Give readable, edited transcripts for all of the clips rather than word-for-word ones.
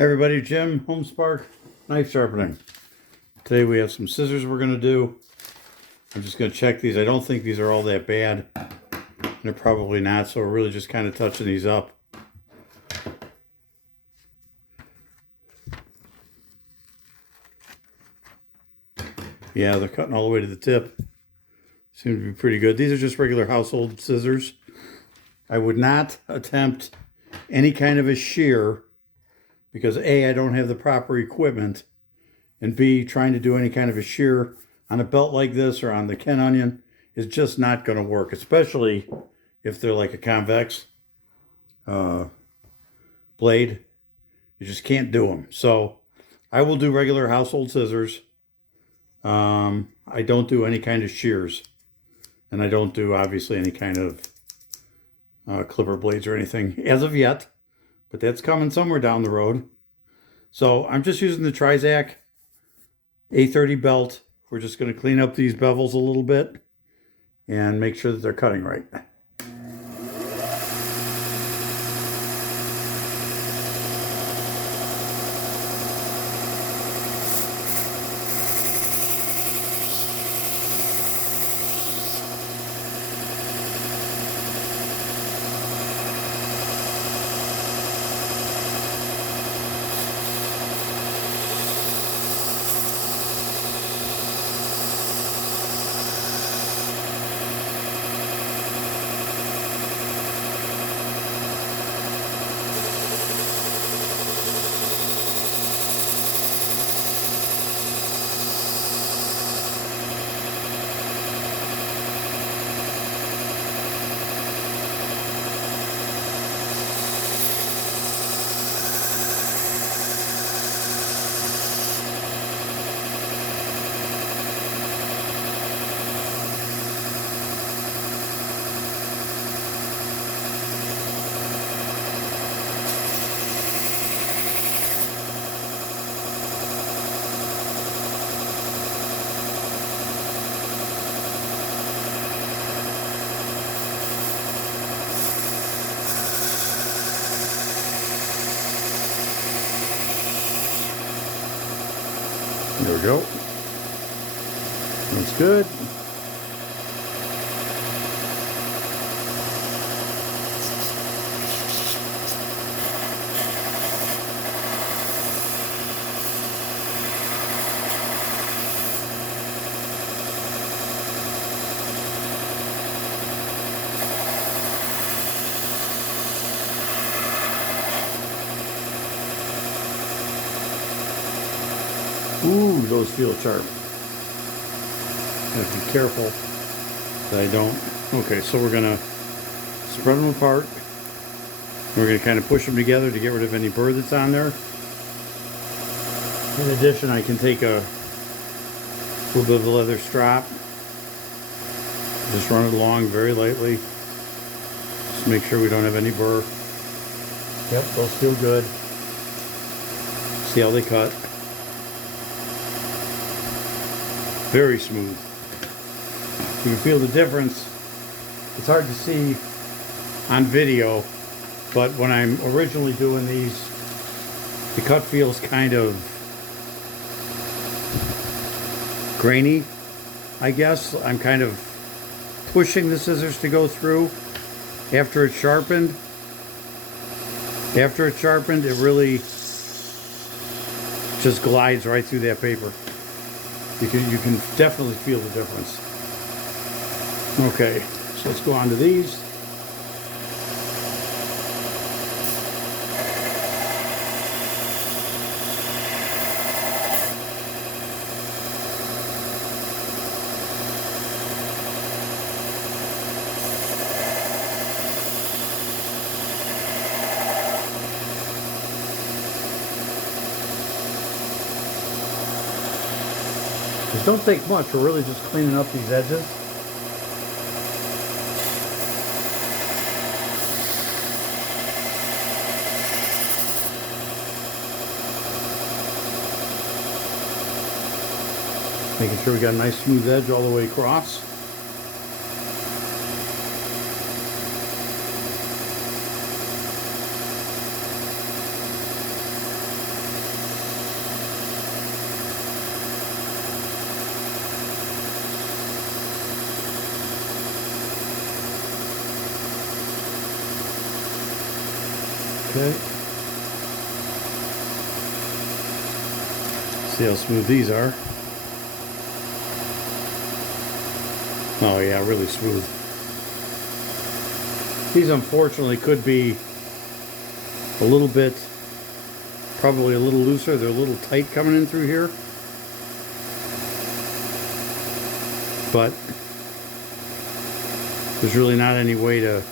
Hi everybody, Jim, Homespark, Knife Sharpening. Today we have some scissors we're going to do. I'm just going to check these. I don't think these are all that bad. They're probably not, so we're really just kind of touching these up. Yeah, they're cutting all the way to the tip. Seem to be pretty good. These are just regular household scissors. I would not attempt any kind of a shear because A, I don't have the proper equipment, and B, trying to do any kind of a shear on a belt like this or on the Ken Onion is just not going to work, especially if they're like a convex blade. You just can't do them. So I will do regular household scissors. I don't do any kind of shears, and I don't do obviously any kind of clipper blades or anything as of yet, but that's coming somewhere down the road. So I'm just using the Trizac A30 belt. We're just going to clean up these bevels a little bit and make sure that they're cutting right. There we go. That's good. Ooh, those feel sharp. Have to be careful that I don't. Okay, so we're gonna spread them apart. We're gonna kind of push them together to get rid of any burr that's on there. In addition, I can take a little bit of the leather strap, just run it along very lightly. Just make sure we don't have any burr. Yep, those feel good. See how they cut. Very smooth. You can feel the difference. It's hard to see on video, but when I'm originally doing these, the cut feels kind of grainy, I guess. I'm kind of pushing the scissors to go through. After it's sharpened, it really just glides right through that paper. You can definitely feel the difference. Okay, so let's go on to these. These don't take much. We're really just cleaning up these edges. Making sure we got a nice smooth edge all the way across. Okay. See how smooth these are. Oh yeah, really smooth. These unfortunately could be a little bit, probably a little looser. They're a little tight coming in through here. But there's really not any way to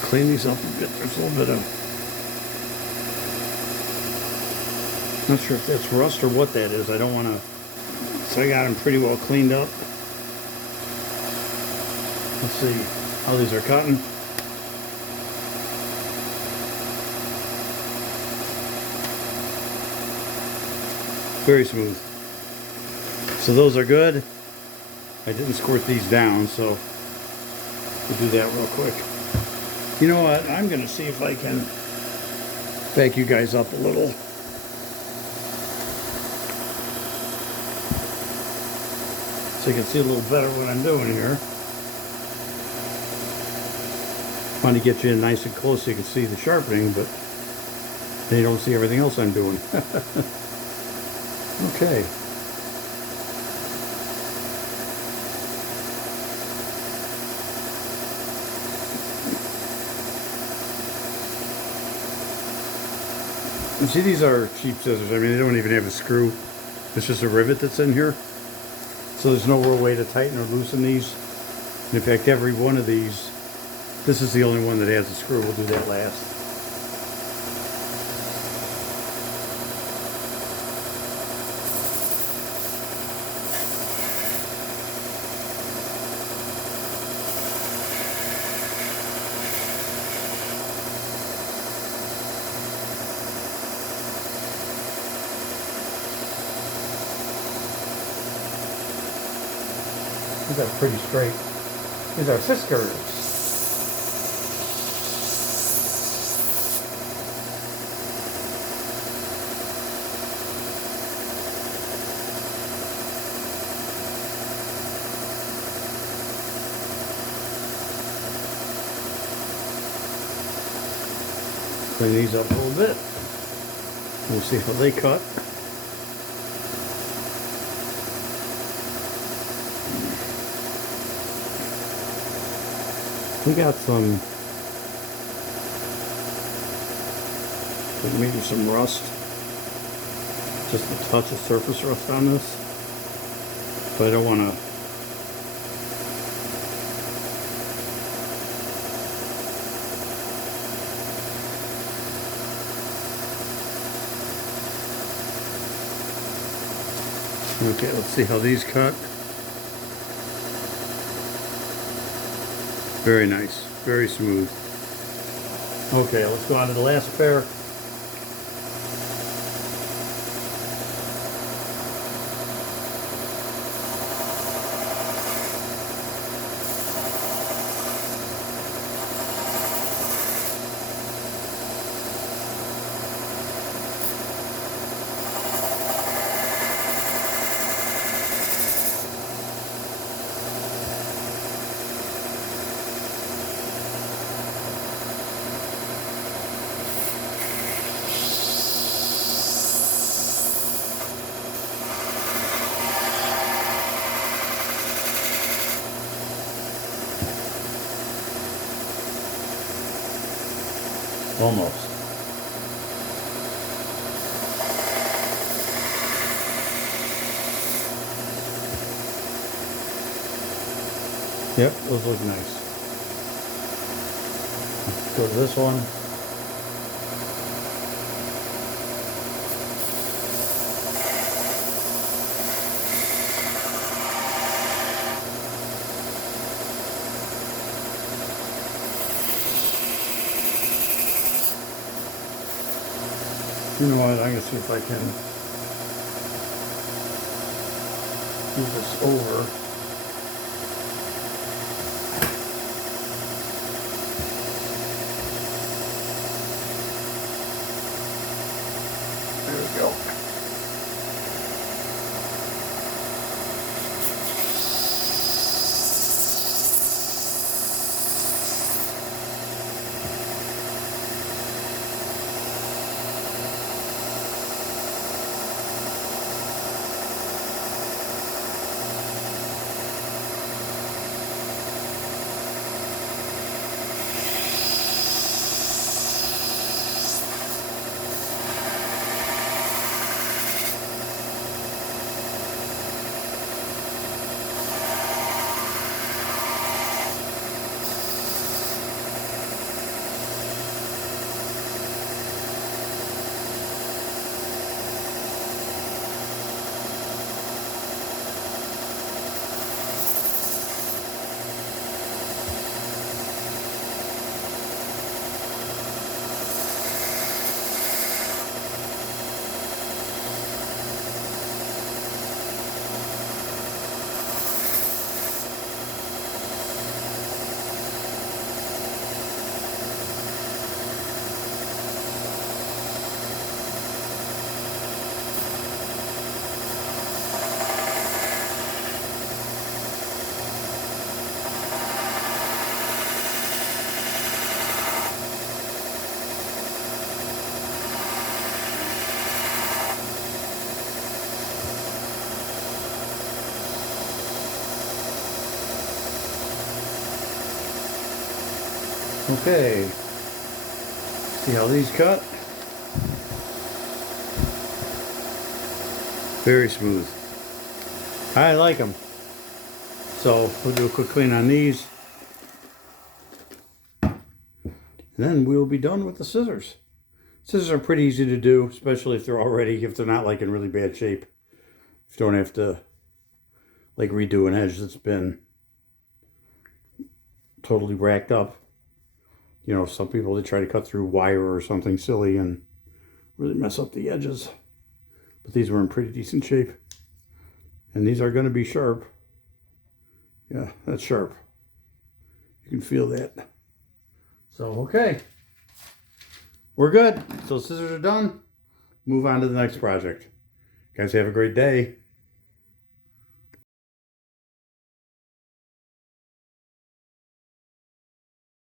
clean these up a bit. There's a little bit of, not sure if that's rust or what that is. I don't want to, so I got them pretty well cleaned up. Let's see how these are cutting. Very smooth. So those are good. I didn't squirt these down, so we'll do that real quick. You know what? I'm going to see if I can back you guys up a little. So you can see a little better what I'm doing here. Want to get you in nice and close so you can see the sharpening, but then you don't see everything else I'm doing. Okay. And see, these are cheap scissors. I mean, they don't even have a screw. It's just a rivet that's in here. So there's no real way to tighten or loosen these. And in fact, every one of these, this is the only one that has a screw. We'll do that last. These are pretty straight. These are Fiskars. Clean these up a little bit. We'll see how they cut. We got some, like maybe some rust, just a touch of surface rust on this, but I don't want to. Okay, let's see how these cut. Very nice, very smooth. Okay, let's go on to the last pair. Almost. Yep, those look nice. Let's go to this one. You know what, I'm going to see if I can move this over. There we go. Okay, see how these cut? Very smooth. I like them. So we'll do a quick clean on these. Then we'll be done with the scissors. Scissors are pretty easy to do, especially if they're not like in really bad shape. If you don't have to like redo an edge that's been totally racked up. You know, some people, they try to cut through wire or something silly and really mess up the edges. But these were in pretty decent shape. And these are going to be sharp. Yeah, that's sharp. You can feel that. So, okay. We're good. So scissors are done. Move on to the next project. Guys, have a great day.